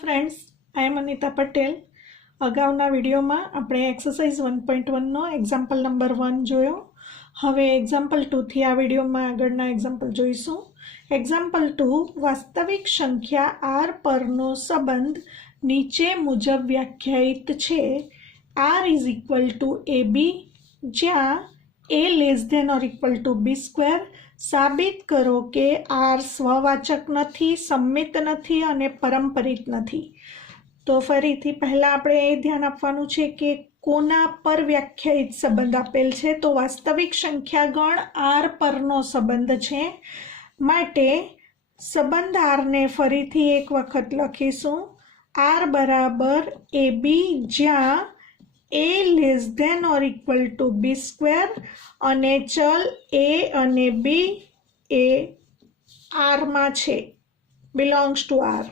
Friends, I am Anita Patel. अगाउना video में આપણે एक्सरसाइज 1.1 નો एग्जाम्पल नंबर 1 જોયો। હવે एग्जाम्पल 2 થી આ વિડિયોમાં આગળના एग्जाम्पल જોઈશું। एग्जाम्पल 2 વાસ્તવિક સંખ્યા r પરનો સંબંધ નીચે મુજબ વ્યાખ્યાયિત છે। r = ab જ્યાં a <= b²। साबित करो कि r स्ववाचक नहीं, सम्मित नहीं और परम्परित नहीं। तो फरीथी पहला आपणे ए ध्यान आपवानुं छे कि कोना पर व्याख्यायित संबंध आपेल छे। तो वास्तविक संख्या गण r परनो संबंध छे, माटे संबंध r ने फरीथी एक वखत लखीशुं। r बराबर ab ज्यां a <= b² અને ચલ a અને b એ r માં છે, belongs to r।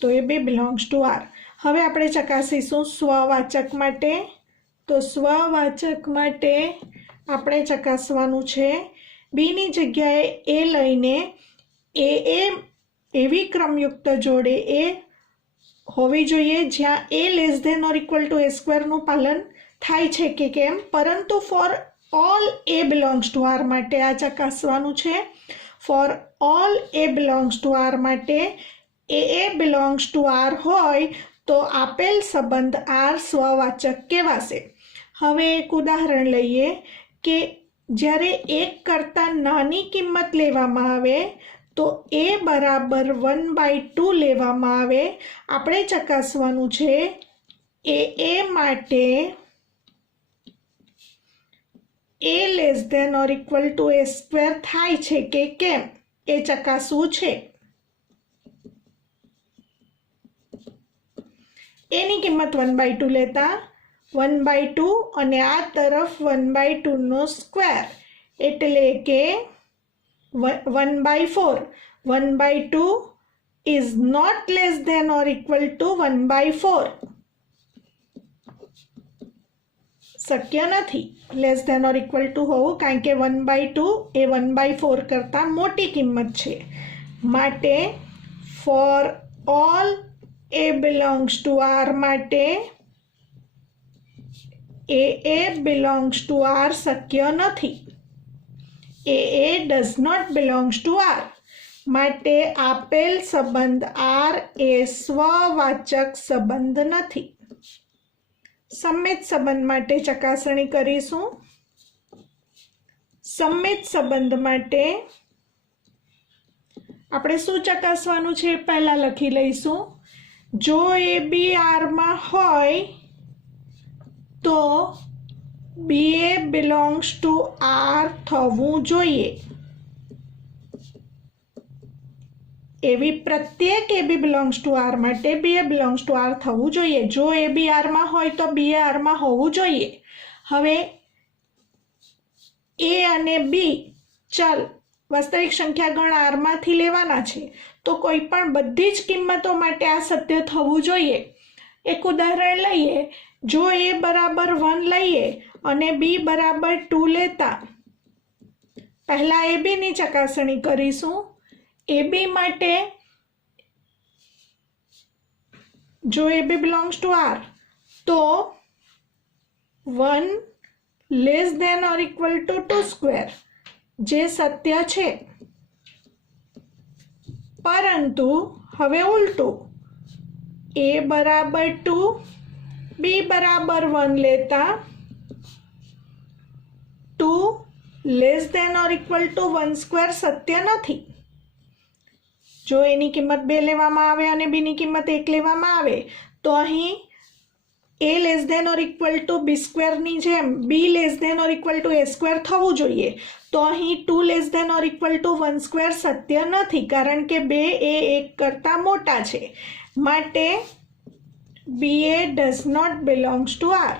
तो a b belongs to R. हवे आपणे चकासीशुं स्ववाचक माटे। तो स्ववाचक माटे आपणे चकासवानुं छे बी नी जग्याए ए लईने ए एवी क्रमयुक्त जोड़े ए होवी जोईए ज्यां a <= a² नुं पालन थाय छे के केम, परंतु for all a belongs to R माटे आ चकासवानुं छे। For all a belongs to R माटे ए बिलोंग्स टू आर होय तो आपेल संबंध आर स्ववाचक कहेवाशे। हवे एक उदाहरण लईए कि ज्यारे एक करता नानी किंमत लेवामां आवे तो a बराबर 1/2 लेवामां आवे। आपणे चकासवानुं छे ए माटे a <= a² थाय छे के केम ए चकासवुं छे। ए नी किंमत 1/2 लेता 1/2 અને આ તરફ 1/2 નો સ્ક્વેર એટલે કે 1/4। 1/2 is not less than or equal to 1/4। शक्य नहीं लेस देन और इक्वल टू होवुं, कारण के 1/2 ए 1/4 करता मोटी किंमत छे। माटे for all a belongs to R माटे ए बिलोंग्स टू आर शक्य नहीं। A does not belongs to R माटे आपेल संबंध आर ए स्ववाचक संबंध नहीं। सम्मित संबंध माटे चकासणी करीशुं। सम्मित संबंध माटे आपणे शुं चकासवानुं छे पहला लखी लईशुं। जो ए बी आर मां होय तो b a belongs to R थवुं जोईए। एवी प्रत्येक a b belongs to R माटे b a belongs to R थवुं जोईए। जो ए बी आर मां होय तो बी ए आर मां होवुं जोईए। हवे ए अने बी चल वास्तविक संख्या गण आर मांथी लेवाना छे, तो कोईपण बधी ज किंमतों माटे आ सत्य थवुं जोईए। एक उदाहरण लईए। जो ए बराबर 1 लईए अने बी बराबर 2 लेता पहला A B knee चकासणी करीशुं। A b माटे जो a b belongs to R तो 1 <= 2² जे सत्य छे, परंतु हवे उल्टू ए बराबर 2 बी बराबर 1 लेता 2 <= 1² सत्य नहीं। जो एनी किंमत 2 लेवामां आवे अने बी नी किंमत 1 लेवामां आवे तो अहीं a <= b² नी जेम b <= a² थवुं जोईए। तो अहीं 2 <= 1² सत्य नहीं, कारण के 2 ए 1 करता मोटा छे। माटे b a does not belongs to R.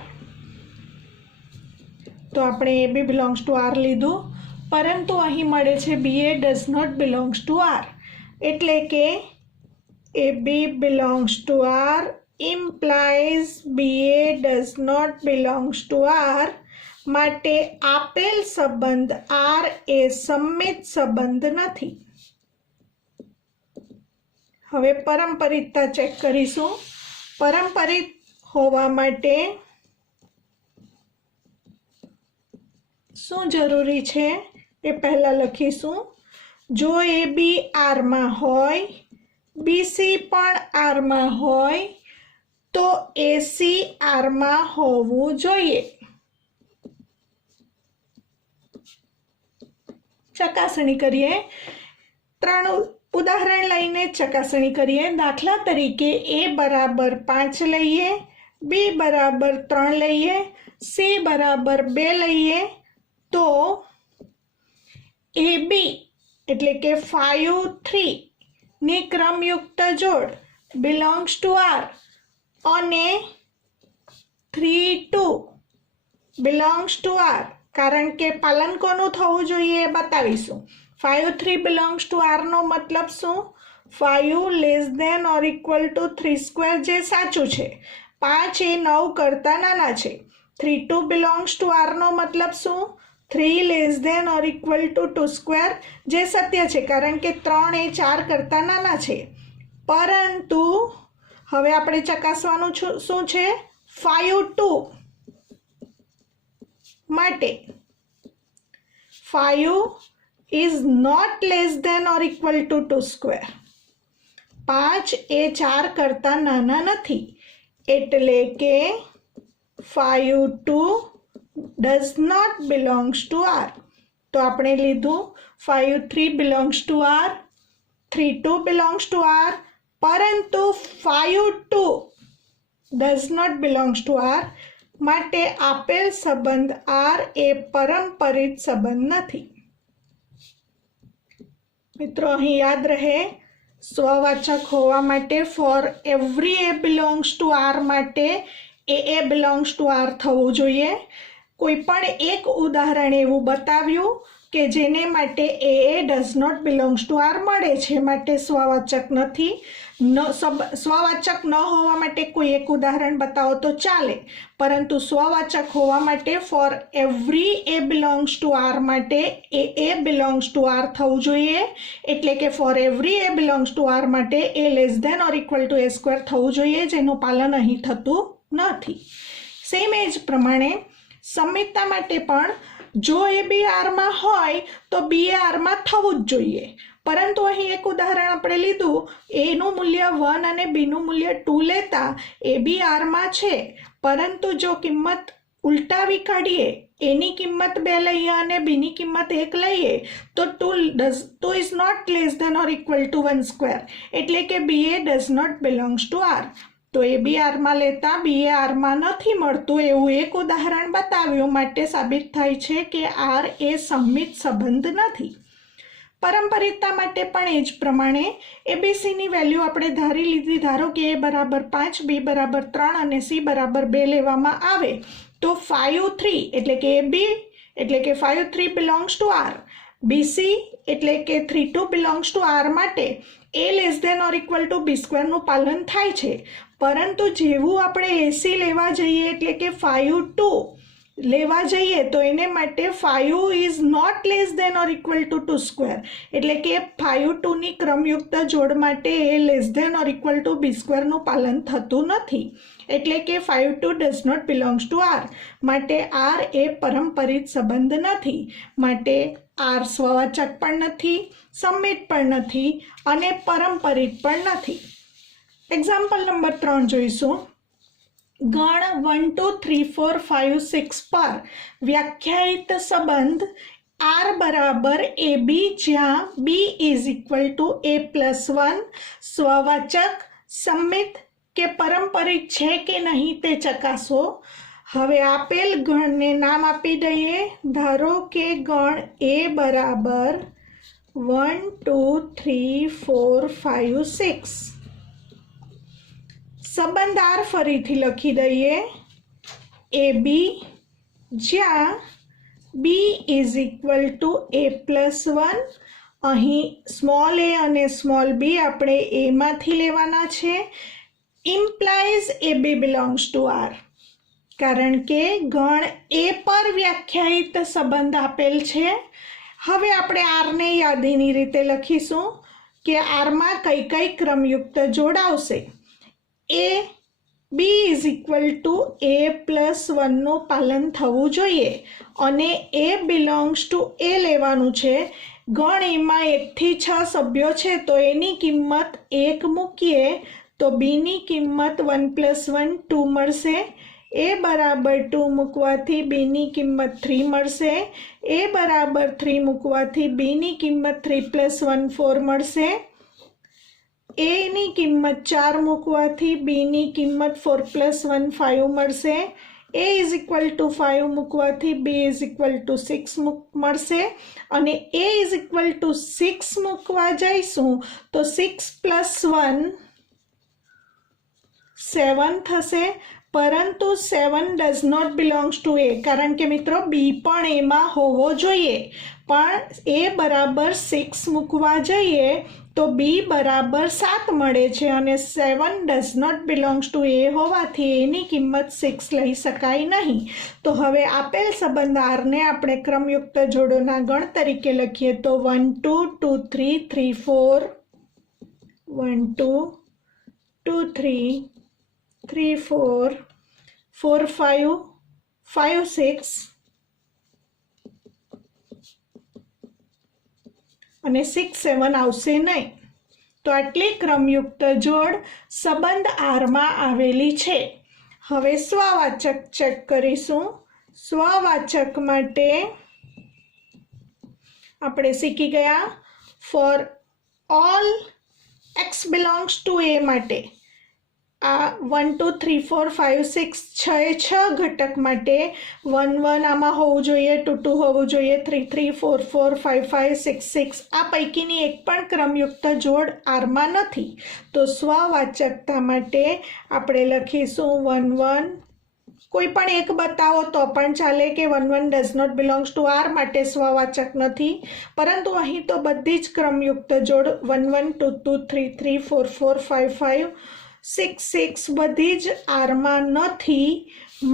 तो आपणे a b belongs to R लीधुं, परंतु अहीं मळे छे b a does not belongs to R. एटले के a b belongs to R implies BA does not belongs to R। माटे आपेल संबंध R ए सम्मित संबंध नहीं। હવે પરંપરિતતા ચેક કરીશું। પરંપરિત હોવા માટે શું જરૂરી છે એ પહેલાં લખીશું। જો AB આરમાં હોય, BC પણ આરમાં હોય તો AC આરમાં હોવું જોઈએ। ચકાસણી કરીએ। 3 ઉદાહરણ લઈને ચકાસણી કરીએ। દાખલા તરીકે A બરાબર 5 લઈએ, B બરાબર 3 લઈએ, C બરાબર 2 લઈએ તો AB એટલે કે 5 3 ની ક્રમયુક્ત જોડ બિલોંગ્સ ટુ R અને 3 2 બિલોંગ્સ ટુ R, કારણ કે પાલન કોનું થવું જોઈએ એ બતાવીશું। 5 3 બિલોંગ્સ ટુ R નો મતલબ શું? 5 less than or equal to 3 square જે સાચું છે। 5 એ 9 કરતાં નાના છે। 3 2 બિલોંગ્સ ટુ R નો મતલબ શું? 3 less than or equal to 2 square જે સત્ય છે, કારણ કે 3 એ 4 કરતાં નાના છે। પરંતુ હવે આપણે ચકાસવાનું શું છે? 5 2 માટે 5 is not less than or equal to 2 square। 5 એ 4 કરતાં નાના નથી, એટલે કે 5 2 does not belongs to R। તો આપણે લીધું 5 3 belongs to R, 3 2 belongs to R, પરંતુ 5 2 does not belongs to R, માટે આપેલ સંબંધ R એ પરંપરિત સંબંધ નથી। મિત્રો અહીં યાદ રહે, સ્વવાચક હોવા માટે four every A belongs to R માટે A belongs to R થવું જોઈએ। કોઈ પણ એક ઉદાહરણ એવું બતાવ્યું કે જેને માટે A does not belongs to R મળે છે, માટે સ્વવાચક નથી। સ્વવાચક ન હોવા માટે કોઈ એક ઉદાહરણ બતાવો તો ચાલે, પરંતુ સ્વવાચક હોવા માટે four every A belongs to R માટે A belongs to R થવું જોઈએ। એટલે કે for every A belongs to R માટે A less than or equal to A square થવું જોઈએ, જેનું પાલન અહીં થતું નથી। સેમ એ જ પ્રમાણે સમિતતા માટે પણ જો AB આરમાં હોય તો B આરમાં થવું જ જોઈએ, પરંતુ અહીં એક ઉદાહરણ આપણે લીધું, A નું મૂલ્ય 1 અને B નું મૂલ્ય 2 લેતા AB આરમાં છે, પરંતુ જો કિંમત ઉલટાવી કાઢીએ, A ની કિંમત 2 લઈએ અને B ની કિંમત 1 લઈએ તો 2 is not less than or equal to 1 square, એટલે કે BA does not belongs to R। તો AB આરમાં લેતા BA આરમાં નથી મળતું એવું એક ઉદાહરણ બતાવ્યું, માટે સાબિત થાય છે કે R એ સમમિત સંબંધ નથી। પરંપરિતતા માટે પણ એ જ પ્રમાણે ABCની વેલ્યુ આપણે ધારી લીધી। ધારો કે A બરાબર 5, B બરાબર 3 અને C બરાબર 2 લેવામાં આવે તો 5 3 એટલે કે AB એટલે કે 5 3 belongs to R, BC એટલે કે 3 2 belongs to R માટે A less than or equal to B સ્ક્વેરનું પાલન થાય છે। પરંતુ જેવું આપણે AC લેવા જઈએ એટલે કે 5 2 લેવા જઈએ તો એને માટે 5 is not less than or equal to 2 square, એટલે કે 5 2 ની ક્રમયુક્ત જોડ માટે A less than or equal to B સ્ક્વેરનું પાલન થતું નથી, એટલે કે 5 2 does not belongs to R, માટે R એ પરંપરિત સંબંધ નથી, માટે R સ્વવાચક પણ નથી, સમિત પણ નથી અને પરંપરિત પણ નથી। એક્ઝામ્પલ નંબર 3 જોઈશું। ગણ 1 2 3 4 5 6 પર વ્યાખ્યાયિત સંબંધ R બરાબર AB જ્યાં B is equal to A+1 સ્વવાચક, સમિત કે પરંપરિત છે કે નહીં તે ચકાસો। હવે આપેલ ગણને નામ આપી દઈએ। ધારો કે ગણ A બરાબર 1 2 3 4 5 6। સંબંધ R ફરીથી લખી દઈએ। AB જ્યાં B is equal to A+1, અહીં સ્મોલ a અને સ્મોલ b આપણે A માંથી લેવાના છે, implies AB belongs to R, કારણ કે ગણ A પર વ્યાખ્યાયિત સંબંધ આપેલ છે। હવે આપણે R ને યાદીની રીતે લખીશું કે આરમાં કઈ કઈ ક્રમયુક્ત જોડ આવશે. A b is equal to A+1 નું પાલન થવું જોઈએ અને એ બિલોંગ્સ ટુ એ લેવાનું છે. ગણ એમાં 1 થી 6 સભ્યો છે તો એની કિંમત 1 મૂકીએ તો બીની કિંમત 1 + 1 2 મળશે. એ બરાબર 2 મૂકવાથી બીની કિંમત 3 મળશે. એ બરાબર 3 મૂકવાથી બીની કિંમત 3 + 1 4 મળશે. એની કિંમત 4 મૂકવાથી બીની કિંમત 4 + 1 5 મળશે. એ ઇઝ ઇક્વલ ટુ 5 મૂકવાથી બી ઇઝ ઇક્વલ ટુ 6 મળશે. અને એ ઇઝ ઇક્વલ ટુ 6 મૂકવા જઈશું તો 6 + 1 7 થશે. પરંતુ 7 ડઝ નોટ બિલોંગ્સ ટુ એ, કારણ કે મિત્રો બી પણ એમાં હોવો જોઈએ. પણ એ બરાબર 6 મૂકવા જઈએ તો બી બરાબર 7 મળે છે અને 7 ડઝ નોટ બિલોંગ્સ ટુ એ હોવાથી એની કિંમત 6 લઈ શકાય નહીં. તો હવે આપેલ સંબંધ આરને આપણે ક્રમયુક્ત જોડોના ગણ તરીકે લખીએ તો 1 2 2 3 3 4 1 2 2 3 3 4 4 5 5 6 અને 6 7 આવશે નહીં. તો આટલી ક્રમયુક્ત જોડ સંબંધ આરમાં આવેલી છે. હવે સ્વવાચક ચેક કરીશું. સ્વવાચક માટે આપણે શીખી ગયા for all x belongs to A માટે આ 1 2 3 4 5 6 6 ઘટક માટે 1 1 આમાં હોવું જોઈએ, 2 2 હોવું જોઈએ, 3 3 4 4 5 5 6 6 આ પૈકીની એક પણ ક્રમયુક્ત જોડ આરમાં નથી. તો સ્વવાચકતા માટે આપણે લખીશું 1 1. કોઈ પણ એક બતાવો તો પણ ચાલે કે 1 1 does not belongs to R માટે સ્વવાચક નથી. પરંતુ અહીં તો બધી જ ક્રમયુક્ત જોડ 1 1 2 2 3 3 4 4 5 5 6 6 બધી જ આરમાં નથી,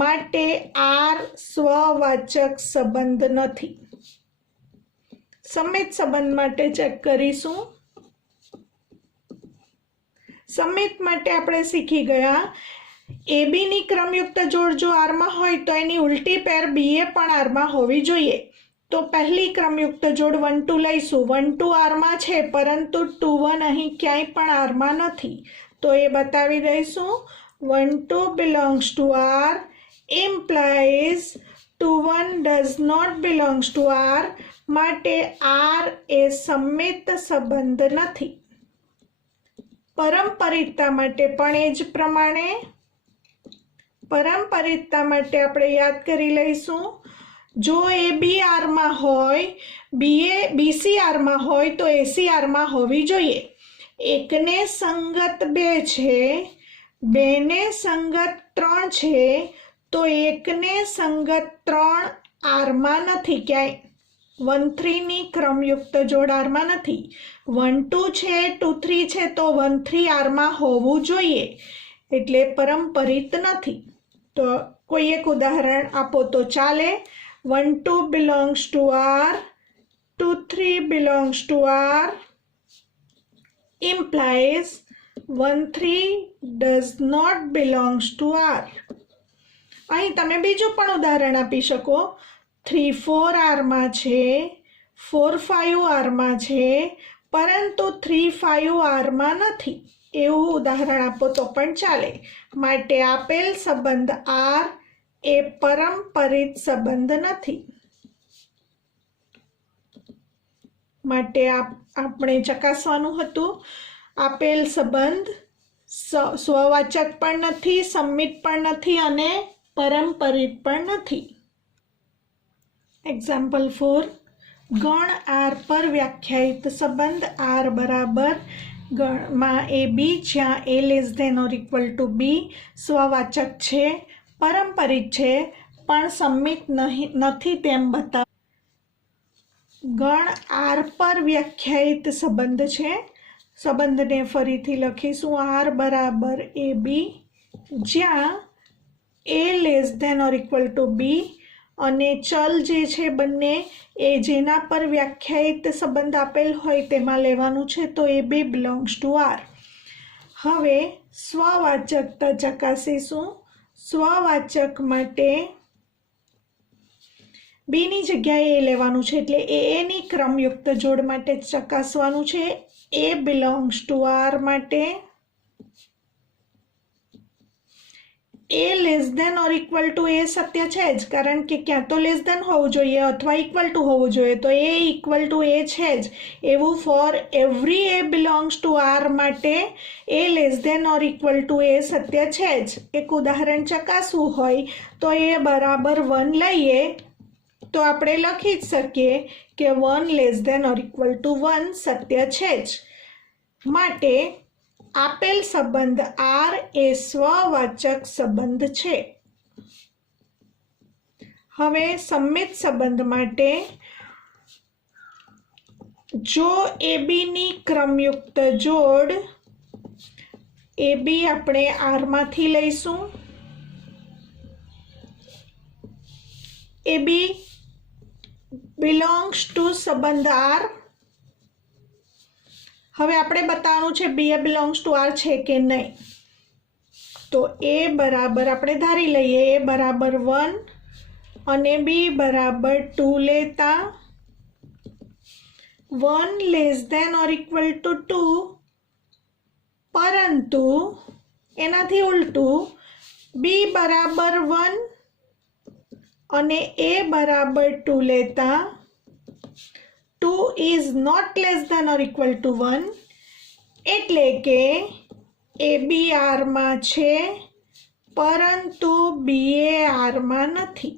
માટે આર સ્વવાચક સંબંધ નથી. સમિત સંબંધ માટે ચેક કરીશું. સમિત માટે આપણે શીખી ગયા એ બીની ક્રમયુક્ત જોડ જો આરમાં હોય તો એની ઉલટી પેર બીએ પણ આરમાં હોવી જોઈએ. તો પહેલી ક્રમયુક્ત જોડ 1 2 લઈશું. 1 2 આરમાં છે પરંતુ 2 1 અહીં ક્યાંય પણ આરમાં નથી. તો એ બતાવી દઈશું. 1 2 belongs to R implies 2 1 does not belongs to R, માટે આર એ સમિત સંબંધ નથી. પરંપરિતતા માટે પણ એ જ પ્રમાણે પરંપરિતતા માટે આપણે યાદ કરી લઈશું. જો એ બી આરમાં હોય, બીસી આરમાં હોય તો એસી આરમાં હોવી જોઈએ. એકને સંગત 2 છે, બેને સંગત 3 છે, તો એકને સંગત 3 આરમાં નથી ક્યાંય. 1 3 ની ક્રમયુક્ત જોડ આરમાં નથી. 1 2 છે, 2 3 છે તો 1 3 આરમાં હોવું જોઈએ, એટલે પરંપરિત નથી. તો કોઈ એક ઉદાહરણ આપો તો ચાલે. 1 2 belongs to R, 2 3 belongs to R implies 1 3 does not belongs to R. અહીં તમે બીજું પણ ઉદાહરણ આપી શકો. 3 4 આરમાં છે, 4 5 આરમાં છે, પરંતુ 3 5 આરમાં નથી. એવું ઉદાહરણ આપો તો પણ ચાલે. માટે આપેલ સંબંધ આર એ પરંપરિત સંબંધ નથી. માટે આપણે ચકાસવાનું હતું આપેલ સંબંધ સ્વવાચક પણ નથી, સમિત પણ નથી અને પરંપરિત પણ નથી. એક્ઝામ્પલ 4. ગણ આર પર વ્યાખ્યાયિત સંબંધ આર બરાબર ગણમાં એ બી જ્યાં A less than or equal to B સ્વવાચક છે, પરંપરિત છે પણ સમિત નથી તેમ બતાવ. ગણ આર પર વ્યાખ્યાયિત સંબંધ છે. સંબંધને ફરીથી લખીશું. આર બરાબર એ બી જ્યાં A less than or equal to B અને ચલ જે છે બંને એ જેના પર વ્યાખ્યાયિત સંબંધ આપેલ હોય તેમાં લેવાનું છે, તો એ બી બિલોંગ્સ ટુ આર. હવે સ્વવાચકતા ચકાસીશું. સ્વવાચક માટે બીની જગ્યાએ એ લેવાનું છે, એટલે એની ક્રમયુક્ત જોડ માટે ચકાસવાનું છે. એ બિલોંગ્સ ટુ આર માટે A less than or equal to A સત્ય છે જ, કારણ કે ક્યાં તો લેસ ધેન હોવું જોઈએ અથવા ઇક્વલ ટુ હોવું જોઈએ, તો એ ઇક્વલ ટુ એ છે જ. એવું for every A belongs to R માટે A less than or equal to A સત્ય છે જ. એક ઉદાહરણ ચકાસવું હોય તો એ બરાબર 1 લઈએ તો આપણે લખી જ શકીએ કે 1 less than or equal to 1 સત્ય છે જ. માટે આપેલ સંબંધ આર એ સ્વવાચક સંબંધ છે. હવે સંમિત સંબંધ માટે જો એબીની ક્રમયુક્ત જોડ એબી આપણે આરમાંથી લઈશું. એબી બિલોંગ્સ ટુ સંબંધ આર. હવે આપણે બતાવવાનું છે બી એ બિલોંગ્સ ટુ આર છે કે નહીં. તો એ બરાબર આપણે ધારી લઈએ એ બરાબર 1 અને બી બરાબર 2 લેતા 1 less than or equal to 2, પરંતુ એનાથી ઉલટું બી બરાબર 1 અને એ બરાબર 2 લેતા 2 is not less than or equal to 1, એટલે કે એ બી આરમાં છે પરંતુ બી એ આરમાં નથી.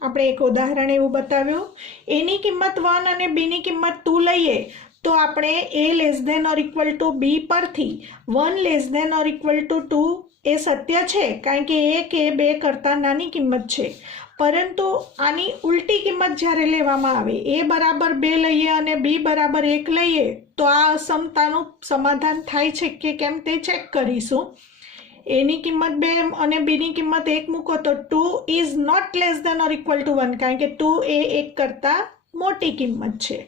આપણે એક ઉદાહરણ એવું બતાવ્યું. એની કિંમત 1 અને બીની કિંમત 2 લઈએ તો આપણે A less than or equal to B પરથી 1 less than or equal to 2 એ સત્ય છે, કારણ કે 1 એ 2 કરતાં નાની કિંમત છે. પરંતુ આની ઉલટી કિંમત જ્યારે લેવામાં આવે, એ બરાબર 2 લઈએ અને બી બરાબર 1 લઈએ તો આ અસમતાનું સમાધાન થાય છે કે કેમ તે ચેક કરીશું. એની કિંમત 2 અને બીની કિંમત 1 મૂકો તો 2 is not less than or equal to 1, કારણ કે 2 એ 1 કરતાં મોટી કિંમત છે.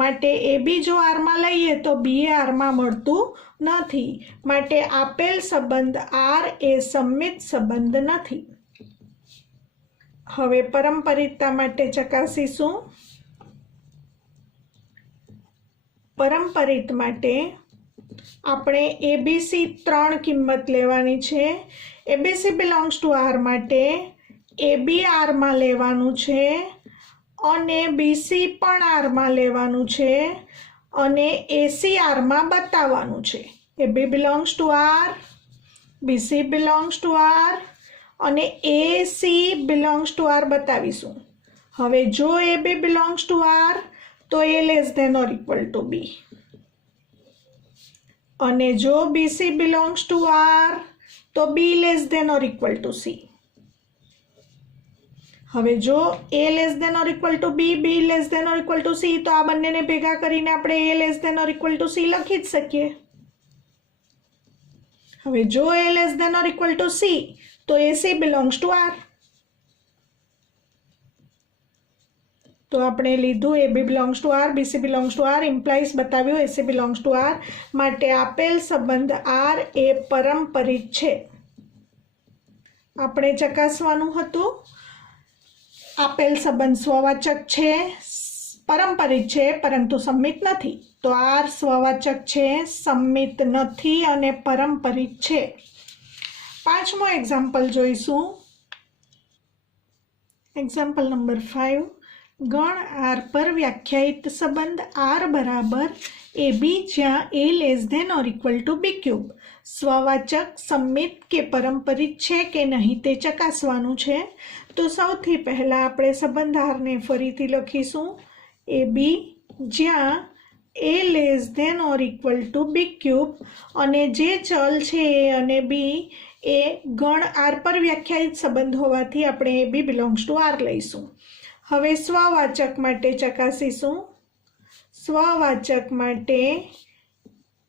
માટે એ બી જો આરમાં લઈએ તો બી એ આરમાં મળતું નથી. માટે આપેલ સંબંધ આર એ સંમિત સંબંધ નથી. હવે પરંપરિતતા માટે ચકાસીશું. પરંપરિત માટે આપણે એબીસી 3 કિંમત લેવાની છે. એબીસી બિલોંગ્સ ટુ આર માટે એબી આરમાં લેવાનું છે અને બીસી પણ આરમાં લેવાનું છે અને એસી આરમાં બતાવવાનું છે. AB belongs to R, BC belongs to R અને એસી બિલોંગ્સ ટુ આર બતાવીશું. હવે જો એબી બિલોંગ્સ ટુ આર તો A less than or equal to B, અને જો બીસી બિલોંગ્સ ટુ આર તો B less than or equal to C. હવે જો A less than or equal to B, B less than or equal to C, તો આ બંનેને ભેગા કરીને આપણે A less than or equal to C લખી જ શકીએ. હવે જો A less than or equal to C તો એસી બિલોંગ્સ ટુ આર. તો આપણે લીધું A B belongs to R, BC belongs to R, implies બતાવ્યું એસી બિલોંગ્સ ટુ આર. માટે આપેલ સંબંધ આર એ પરંપરિત છે. આપણે ચકાસવાનું હતું આપેલ સંબંધ સ્વવાચક છે, પરંપરિત છે પરંતુ સંમિત નથી. તો આર સ્વવાચક છે, સંમિત નથી અને પરંપરિત છે. 5મો એક્ઝામ્પલ જોઈશું. Example number 5. ગણ આર પર વ્યાખ્યાયિત સંબંધ આર બરાબર એ બી જ્યાં A less than or equal to B cube સ્વવાચક, સંમિત કે પરંપરિત છે કે નહીં તે ચકાસવાનું છે. તો સૌથી પહેલાં આપણે સંબંધ આરને ફરીથી લખીશું. એ બી જ્યાં A less than or equal to B cube અને જે ચલ છે એ અને બી એ ગણ આર પર વ્યાખ્યાયિત સંબંધ હોવાથી આપણે A B belongs to R લઈશું. હવે સ્વવાચક માટે ચકાસીશું. સ્વવાચક માટે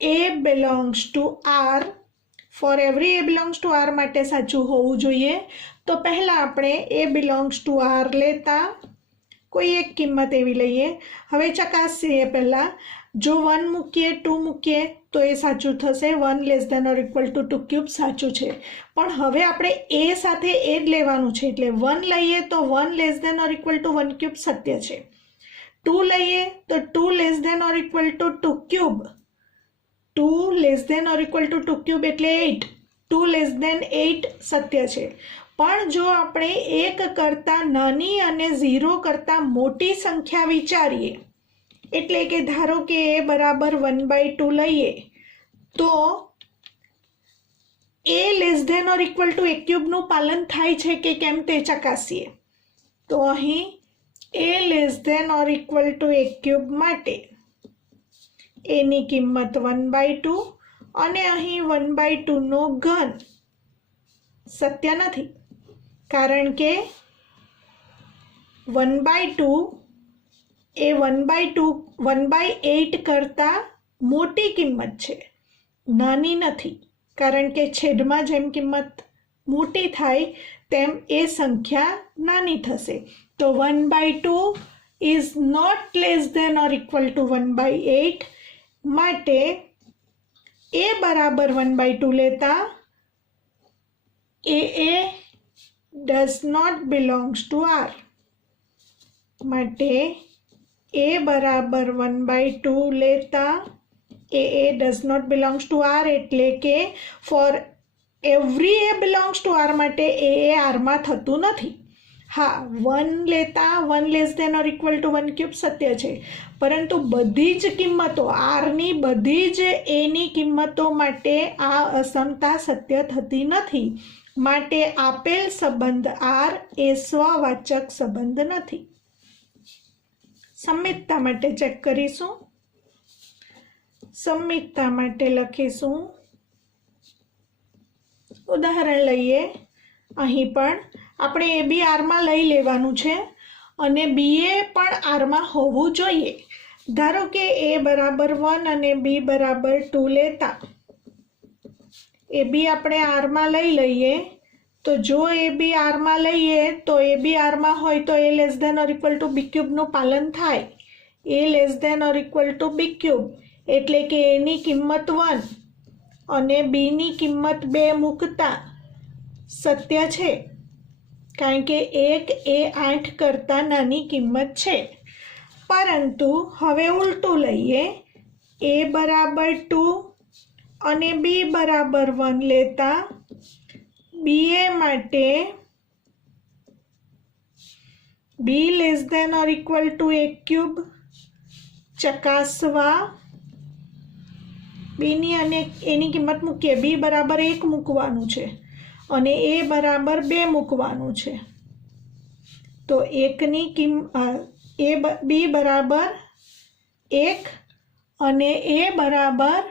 A belongs to R, for every A belongs to R માટે સાચું હોવું જોઈએ. તો तो पहला આપણે એ બિલોંગ્સ ટુ આર લેતા કોઈ એક કિંમત એવી લઈએ. હવે ચકાસીએ પહેલાં. જો 1 મૂકીએ 2 મૂકીએ તો એ સાચું થશે. 1 less than or equal to 2 cube સાચું છે. પણ હવે આપણે એ સાથે એ જ લેવાનું છે, એટલે 1 લઈએ તો 1 less than or equal to 1 cube સત્ય છે. 2 લઈએ તો 2 less than or equal to 2 cube. 2 less than or equal to 2 cube એટલે 8. 2 લેસ ધેન 8 સત્ય છે. પણ જો આપણે 1 કરતાં નાની અને 0 કરતાં મોટી સંખ્યા વિચારીએ, એટલે કે ધારો કે એ બરાબર 1/2 લઈએ તો A less than or equal to 1 ક્યુબનું પાલન થાય છે કે કેમ તે ચકાસીએ. તો અહીં A less than or equal to 1 cube માટે એની કિંમત 1/2 અને અહીં 1/2 નો ઘન સત્ય નથી, કારણ કે 1/2 એ 1/8 કરતાં મોટી કિંમત છે, નાની નથી. કારણ કે છેદમાં જેમ કિંમત મોટી થાય તેમ એ સંખ્યા નાની થશે. તો 1/2 is not less than or equal to 1/8 માટે એ બરાબર 1/2 લેતા એ does not belongs to R. માટે a બરાબર 1/2 લેતા a does not belongs to R, એટલે કે for every a belongs to R માટે a R માં થતું નથી. હા, 1 લેતા 1 less than or equal to 1 cube સત્ય છે, પરંતુ બધી જ કિંમતો આરની બધી જ એની કિંમતો માટે આ અસમતા સત્ય થતી નથી. માટે આપેલ સંબંધ R એ સ્વવાચક સંબંધ નથી. સંમિતતા માટે ચેક કરીશું. સંમિતતા માટે લખીશું. ઉદાહરણ લઈએ. અહીં પણ આપણે એ બી આરમાં લઈ લેવાનું છે અને બીએ પણ આરમાં હોવું જોઈએ. ધારો કે એ બરાબર 1 અને બી બરાબર 2 લેતા એ બી આપણે આરમાં લઈ લઈએ. તો જો એ બી આરમાં લઈએ તો એ બી આરમાં હોય તો A less than or equal to B ક્યુબનું પાલન થાય. A less than or equal to B cube એટલે કે એની કિંમત 1 અને બીની કિંમત 2 મૂકતા સત્ય છે, કારણ કે 1 એ 8 કરતાં નાની કિંમત છે. પરંતુ હવે ઉલટું લઈએ. એ બરાબર 2 અને બી બરાબર 1 લેતા બીએ માટે B less than or equal to 1 cube ચકાસવા બીની અને એની કિંમત મૂકીએ. બી બરાબર 1 મૂકવાનું છે અને એ બરાબર 2 મૂકવાનું છે. તો એકની બી બરાબર 1 અને એ બરાબર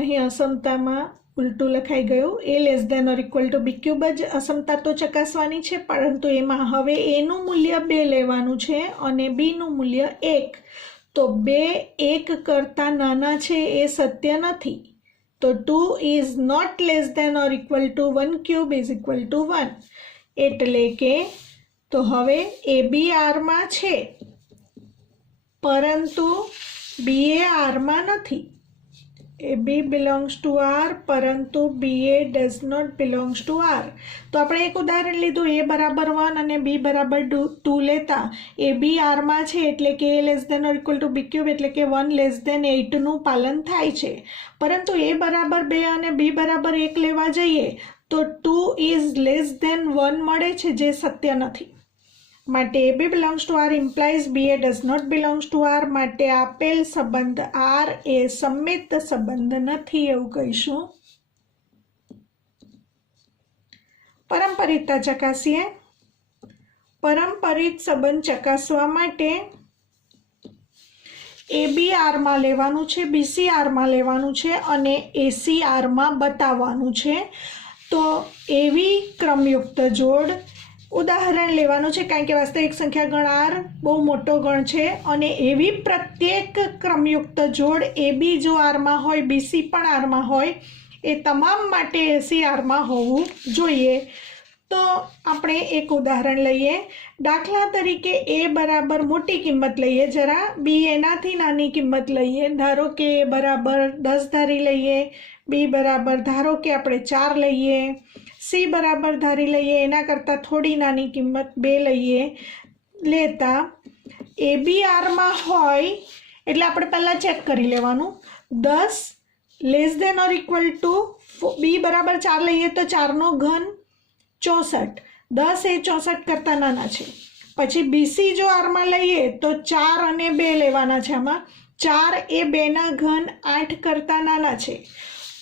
અહીં અસમતામાં ઉલટું લખાઈ ગયું. A less than or equal to B cube જ અસમતા તો ચકાસવાની છે, પરંતુ એમાં હવે એનું મૂલ્ય 2 લેવાનું છે અને બીનું મૂલ્ય 1. તો 2 1 કરતાં નાના છે એ સત્ય નથી. તો 2 is not less than or equal to 1 cube is equal to 1. એટલે કે તો હવે એ બી આરમાં છે પરંતુ બી એ આરમાં નથી. A B belongs to R પરંતુ B A does not belongs to R. તો આપણે એક ઉદાહરણ લીધું. એ બરાબર 1 અને બી બરાબર 2 લેતા એ બી આરમાં છે એટલે કે A less than or equal to B cube એટલે કે 1 લેસ ધેન 8નું પાલન થાય છે. પરંતુ એ બરાબર 2 અને બી બરાબર 1 લેવા જઈએ તો 2 ઇઝ લેસ ધેન 1 મળે છે, જે સત્ય નથી. માટે A B belongs to R implies B A does not belongs to R. માટે આપેલ સંબંધ આર એ સંમિત સંબંધ નથી એવું કહીશું. પરંપરિતતા ચકાસીએ. પરંપરિત સંબંધ ચકાસવા માટે એ બી આરમાં લેવાનું છે, બીસી આરમાં લેવાનું છે અને એસી આરમાં બતાવવાનું છે. તો એવી ક્રમયુક્ત જોડ ઉદાહરણ લેવાનું છે, કારણ કે વાસ્તવિક સંખ્યા ગણ આર બહુ મોટો ગણ છે અને એવી પ્રત્યેક ક્રમયુક્ત જોડ એ બી જો આરમાં હોય બીસી પણ આરમાં હોય એ તમામ માટે 80R માં હોવું જોઈએ। તો આપણે એક ઉદાહરણ લઈએ। દાખલા તરીકે એ બરાબર મોટી કિંમત લઈએ જરા, બી એનાથી નાની કિંમત લઈએ। ધારો કે એ બરાબર 10 ધારી લઈએ, બી બરાબર ધારો કે આપણે 4 લઈએ, સી બરાબર ધારી લઈએ એના કરતાં થોડી નાની કિંમત 2 લઈએ। લેતા એ બી આરમાં હોય એટલે આપણે પહેલાં ચેક કરી લેવાનું। 10 less than or equal to B બરાબર 4 લઈએ તો 4નો ઘન 64, 10 એ 64 કરતાં નાના છે। પછી બીસી જો આરમાં લઈએ તો 4 અને 2 લેવાના છે। આમાં 4 એ 2ના ઘન 8 કરતાં નાના છે।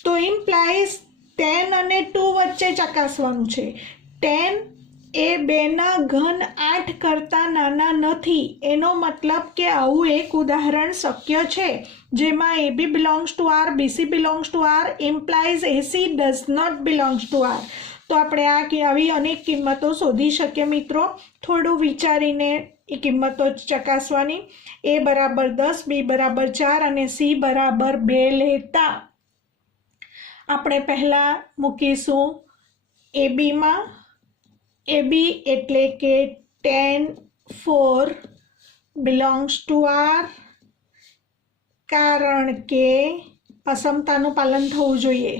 તો ઇમ્પ્લાઇઝ 10 અને 2 વચ્ચે ચકાસવાનું છે। 10 એ 2ના ઘન 8 કરતાં નાના નથી, એનો મતલબ કે આવું એક ઉદાહરણ શક્ય છે જેમાં A B belongs to R, BC belongs to R, implies AC does not belongs to R. તો આપણે આવી અનેક કિંમતો શોધી શકીએ મિત્રો। થોડું વિચારીને એ કિંમતો ચકાસવાની। એ બરાબર 10, બી બરાબર 4 અને સી બરાબર 2 લેતા આપણે પહેલાં મૂકીશું એ બીમાં। એ બી એટલે કે 10 4 બિલોંગ્સ ટુ આર, કારણ કે અસમતાનું પાલન થવું જોઈએ।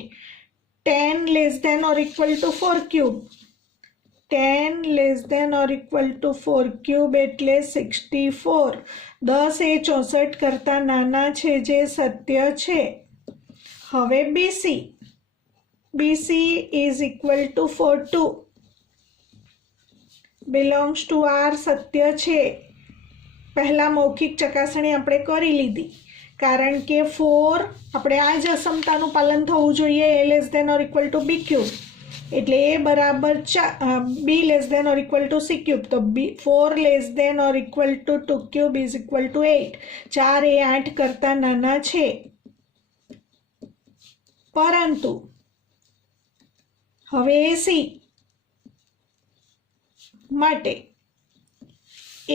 10 less than or equal to 4 cube, 10 less than or equal to 4 cube એટલે 64। 10 એ 64 કરતાં નાના છે જે સત્ય છે। હવે BC, BC is equal to 42 belongs to R સત્ય છે। પહેલાં મૌખિક ચકાસણી આપણે કરી લીધી, કારણ કે 4 આપણે આ જ અસમતાનું પાલન થવું જોઈએ। A less than or equal to B cube એટલે એ બરાબર B less than or equal to C cube, તો 4 less than or equal to 2 cube is equal to 8। 4 એ 8 કરતાં નાના છે, પરંતુ હવે સી માટે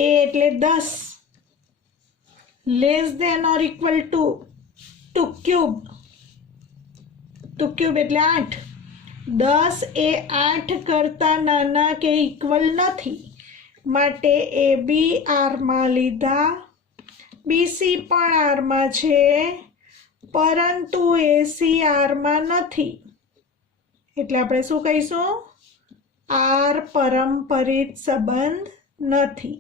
એ એટલે 10 less than or equal to 2 cube, 2 cube એટલે 8। 10 એ 8 કરતાં નાના કે ઇક્વલ નથી, માટે એ બી આરમાં લીધા, બીસી પણ આરમાં છે, પરંતુ એસી આરમાં નથી। એટલે આપણે શું કહીશું? આર પરંપરિત સંબંધ નથી।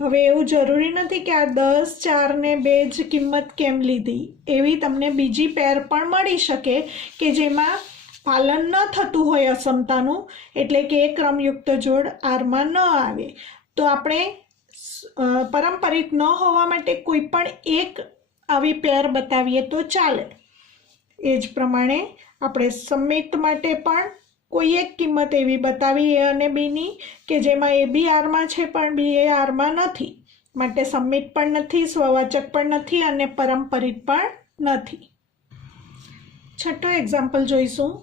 હવે એવું જરૂરી નથી કે આ 10, 4 ને 2 જ કિંમત કેમ લીધી, એવી તમને બીજી પેર પણ મળી શકે કે જેમાં પાલન ન થતું હોય અસમતાનું, એટલે કે એ ક્રમયુક્ત જોડ આરમાં ન આવે। તો આપણે પરંપરિત ન હોવા માટે કોઈ પણ એક આવી પેર બતાવીએ તો ચાલે। એ જ પ્રમાણે આપણે સમિત માટે પણ કોઈ એક કિંમત એવી બતાવી એ અને બીની કે જેમાં એ બી આરમાં છે પણ બી એ આરમાં નથી, માટે સમિત પણ નથી, સ્વવાચક પણ નથી અને પરંપરિત પણ નથી। છઠ્ઠો એક્ઝામ્પલ જોઈશું।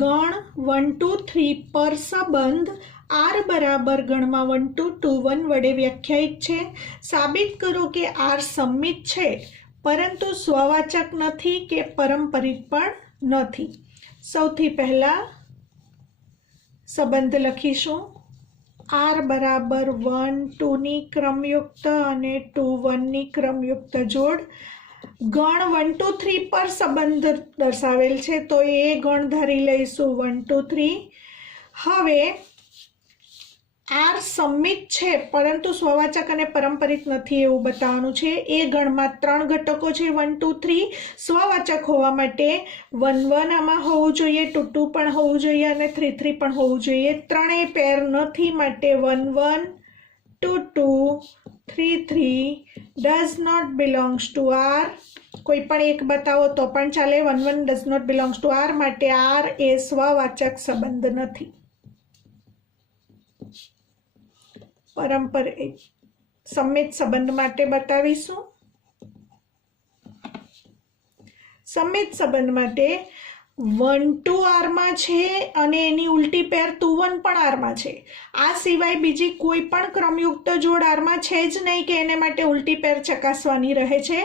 ગણ 1 2 3 પર સંબંધ આર બરાબર ગણમાં 1 2 2 1 વડે વ્યાખ્યાયિત છે। સાબિત કરો કે આર સમિત છે પરંતુ સ્વવાચક નથી કે પરંપરિત પણ નથી। સૌથી પહેલાં સંબંધ લખીશું। આર બરાબર 1 2ની ક્રમયુક્ત અને 2 1ની ક્રમયુક્ત જોડ। ગણ 1 2 3 પર સંબંધ દર્શાવેલ છે તો એ ગણ ધારી લઈશું 1 2 3। હવે આર સમિત છે પરંતુ સ્વવાચક અને પરંપરિત નથી એવું બતાવવાનું છે। એ ગણમાં 3 ઘટકો છે 1 2 3। સ્વવાચક હોવા માટે 1 1 આમાં હોવું જોઈએ, 2 2 પણ હોવું જોઈએ અને 3 3 પણ હોવું જોઈએ। ત્રણેય પેર નથી, માટે 1 1 2 2 3 3 does not belongs to R. કોઈ પણ એક બતાવો તો પણ ચાલે। 1 1 does not belongs to R, માટે આર એ સ્વવાચક સંબંધ નથી। પરંપરિત સમિત સંબંધ માટે બતાવીશું। સમિત સંબંધ માટે 1 2 આરમાં છે અને એની ઉલટી પેર 2 1 પણ આરમાં છે. આ સિવાય બીજી કોઈ પણ ક્રમયુક્ત જોડ આરમાં છે જ નહીં કે એને માટે ઉલટી પેર ચકાસવાની રહે છે.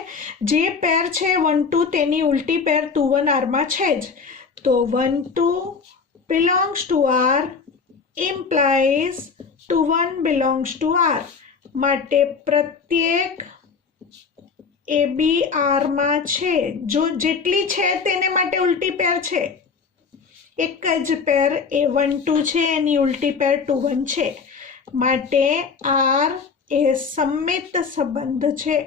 જે પેર છે 1 2 તેની ઉલટી પેર 2 1 આરમાં છે જ. તો 1 2 belongs to R implies 2 1 belongs to R. માટે પ્રત્યેક AB આરમાં છે. જો જેટલી છે તેને માટે ઉલટી પેર છે. એક જ પેર એ 1 2 છે એની ઉલટી પેર 2 1 છે. માટે R એ સમમિત સંબંધ છે.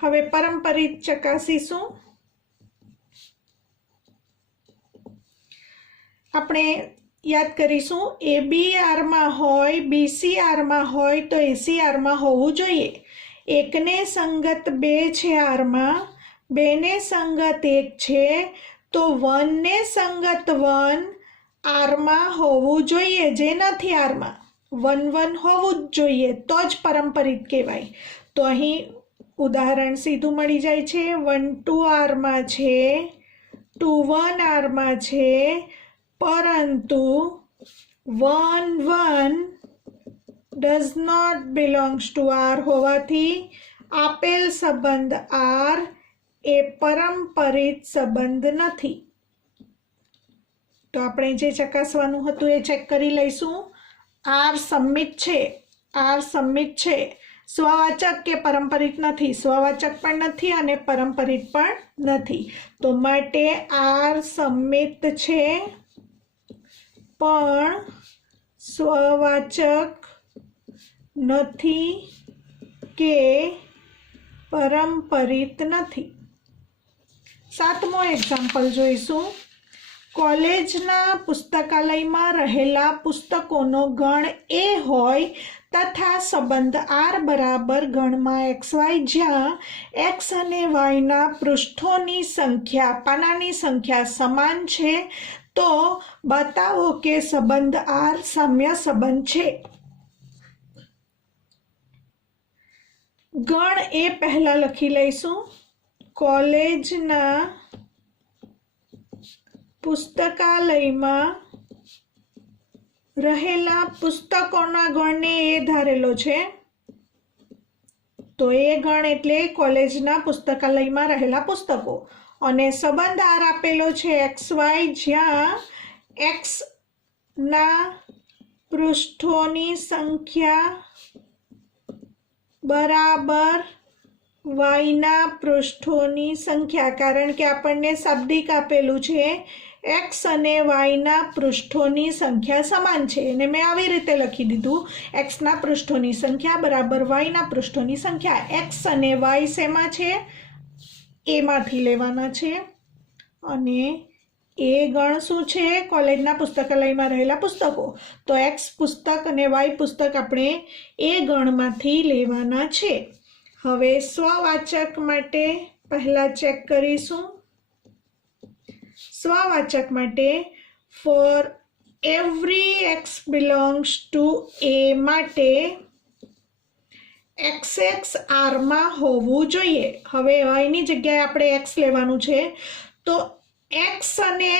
હવે પરંપરિત ચકાસીશું. આપણે યાદ કરીશું AB આરમાં હોય BC આરમાં હોય તો AC આરમાં હોવું જોઈએ. એકને સંગત 2 છે આરમાં, 2 ને સંગત 1 છે તો 1 ને સંગત 1 આરમાં હોવું જોઈએ. જે નથી આરમાં 1 1 હોવું જ જોઈએ તો જ પરંપરિત કહેવાય. તો અહીં ઉદાહરણ સીધું મળી જાય છે. 1 2 આરમાં છે, 2 1 આરમાં છે, પરંતુ 1 1 does not belongs to R હોવાથી આપેલ સંબંધ R એ પરંપરિત સંબંધ નથી. તો આપણે જે ચકાસવાનું હતું એ ચેક કરી લઈશું. R સમમિત છે, R સમમિત છે. સ્વવાચક કે પરંપરિત નથી, સ્વવાચક પણ નથી અને પરંપરિત પણ નથી. તો માટે R સમમિત છે પણ સ્વવાચક નથી કે પરંપરિત નથી. 7મો એક્ઝામ્પલ જોઈશું. કોલેજના પુસ્તકાલયમાં રહેલા પુસ્તકોનો ગણ A હોય તથા સંબંધ R બરાબર ગણમાં XY જ્યાં X અને Yના પૃષ્ઠોની સંખ્યા, પાનાની સંખ્યા સમાન છે તો બતાવો કે સંબંધ R સામ્ય સંબંધ છે. ગણ એ પહેલા લખી લઈશું. કોલેજના પુસ્તકાલયમાં રહેલા પુસ્તકોના ગણને એ ધારેલો છે. તો એ ગણ એટલે કોલેજના પુસ્તકાલયમાં રહેલા પુસ્તકો અને સંબંધ R આપેલો છે XY જ્યાં X ના પૃષ્ઠોની સંખ્યા બરાબર Y ના પૃષ્ઠોની સંખ્યા. કારણ કે આપણને શાબ્દિક આપેલું છે X અને Y ના પૃષ્ઠોની સંખ્યા સમાન છે અને મેં આવી રીતે લખી દીધું X ના પૃષ્ઠોની સંખ્યા બરાબર Y ના પૃષ્ઠોની સંખ્યા. X અને Y શેમાં છે? એમાંથી લેવાના છે અને એ ગણ શું છે? કોલેજના પુસ્તકાલયમાં રહેલા પુસ્તકો. તો X પુસ્તક અને Y પુસ્તક આપણે એ ગણમાંથી લેવાના છે. હવે સ્વવાચક માટે પહેલા ચેક કરીશું. સ્વવાચક માટે for every X belongs to A માટે XX આરમાં હોવું જોઈએ. હવે Yની જગ્યાએ આપણે X લેવાનું છે તો X અને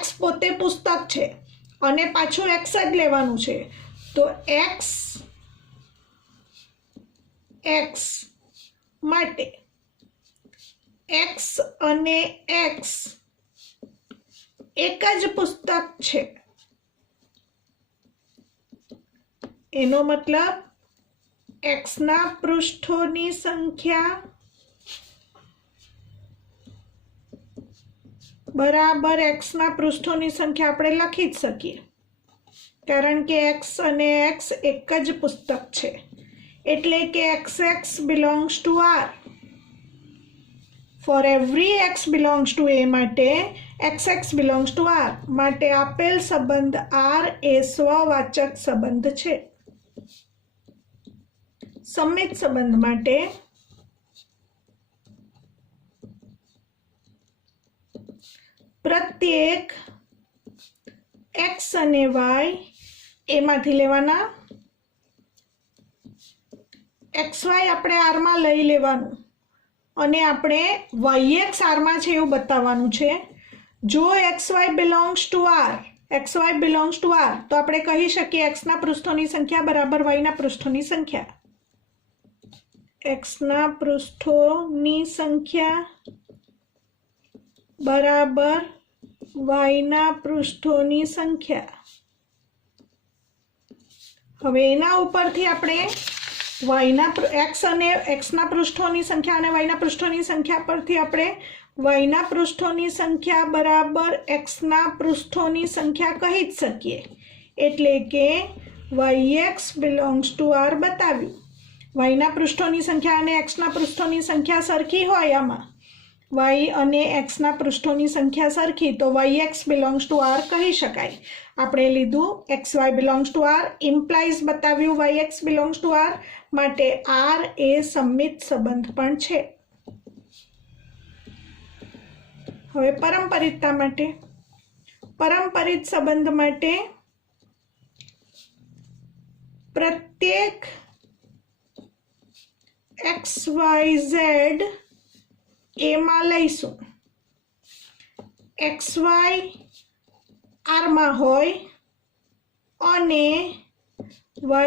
X પોતે પુસ્તક છે અને પાછું X જ લેવાનું છે. તો X માટે X અને X એક જ પુસ્તક છે. એનો મતલબ X ના પૃષ્ઠોની સંખ્યા બરાબર X ના પૃષ્ઠોની સંખ્યા આપણે લખી જ શકીએ કારણ કે X અને X એક જ પુસ્તક છે. એટલે કે XX belongs to R. For every X belongs to A માટે XX belongs to R. માટે આપેલ સંબંધ R એ સ્વવાચક સંબંધ છે. સમમિત સંબંધ માટે પ્રત્યેક X અને Y એમાંથી લેવાના. XY આપણે R માં લઈ લેવાનું અને આપણે yx આરમાં છે એવું બતાવવાનું છે. જો xy belongs to R, xy belongs to R, તો આપણે કહી શકીએ એક્સના પૃષ્ઠોની સંખ્યા બરાબર વાયના પૃષ્ઠોની સંખ્યા. એક્સના પૃષ્ઠોની સંખ્યા બરાબર વાયના પૃષ્ઠોની સંખ્યા. હવે એના ઉપરથી આપણે એક્સ અને એક્સના પૃષ્ઠોની સંખ્યા અને વાયના પૃષ્ઠોની સંખ્યા પરથી આપણે વાયના પૃષ્ઠોની સંખ્યા બરાબર એક્સના પૃષ્ઠોની સંખ્યા કહી જ શકીએ. એટલે કે yx બિલોંગ્સ ટુ આર બતાવ્યું. વાયના પૃષ્ઠોની સંખ્યા અને એક્સના પૃષ્ઠોની સંખ્યા સરખી હોય, આમાં વાય અને એક્સના પૃષ્ઠોની સંખ્યા સરખી, તો yx બિલોંગ્સ ટુ આર કહી શકાય. આપણે લીધું xy belongs to R, implies બતાવ્યું yx બિલોંગ્સ ટુ આર, માટે આર એ સંમિત સંબંધ પણ છે. હવે પરંપરિતતા માટે, પરંપરિત સંબંધ માટે પ્રત્યેક xyz એમાં લઈશું. xy આરમાં હોય અને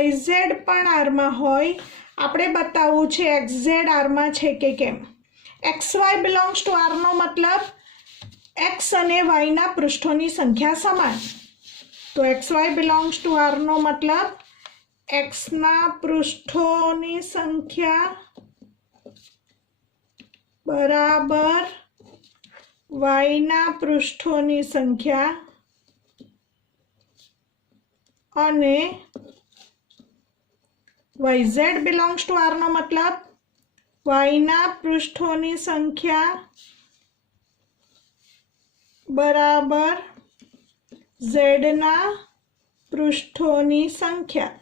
yz પણ આરમાં હોય. આપણે બતાવવું છે xz આરમાં છે કે કેમ. xy બિલોંગ્સ ટુ આરનો મતલબ x અને y ના પૃષ્ઠોની સંખ્યા સમાન. તો xy બિલોંગ્સ ટુ આરનો મતલબ x ના પૃષ્ઠોની સંખ્યા બરાબર y ના પૃષ્ઠોની સંખ્યા અને yz બિલોંગ્સ ટુ આર નો મતલબ y ના પૃષ્ઠોની સંખ્યા બરાબર z ના પૃષ્ઠોની સંખ્યા.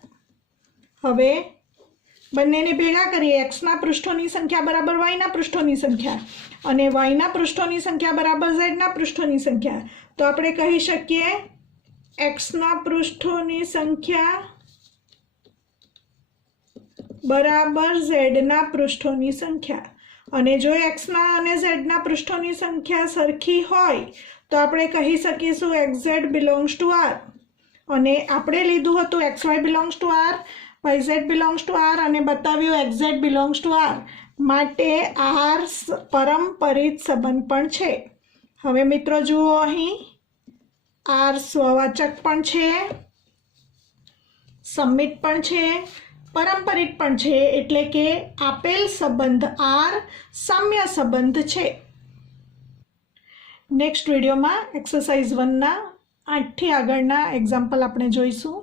હવે બંનેને ભેગા કરીએ. x ના પૃષ્ઠોની સંખ્યા બરાબર y ના પૃષ્ઠોની સંખ્યા અને y ના પૃષ્ઠોની સંખ્યા બરાબર z ના પૃષ્ઠોની સંખ્યા. તો આપણે કહી શકીએ x ના પૃષ્ઠોની સંખ્યા બરાબર z ના પૃષ્ઠોની સંખ્યા. અને જો x ના અને z ના પૃષ્ઠોની સંખ્યા સરખી હોય તો આપણે કહી શકીશું xz બિલોંગ્સ ટુ આર. અને આપણે લીધું હતું xy belongs to R, yz belongs to R અને બતાવ્યું xz બિલોંગ્સ ટુ આર, માટે આર પરંપરિત સંબંધ પણ છે. હવે મિત્રો જુઓ, અહીં આર સ્વવાચક પણ છે, સંમિત પણ છે, પરંપરિત પણ છે. એટલે કે આપેલ સંબંધ આર સામ્ય સંબંધ છે. નેક્સ્ટ વિડીયોમાં એક્સરસાઇઝ 1ના 8 થી આગળના એક્ઝામ્પલ આપણે જોઈશું.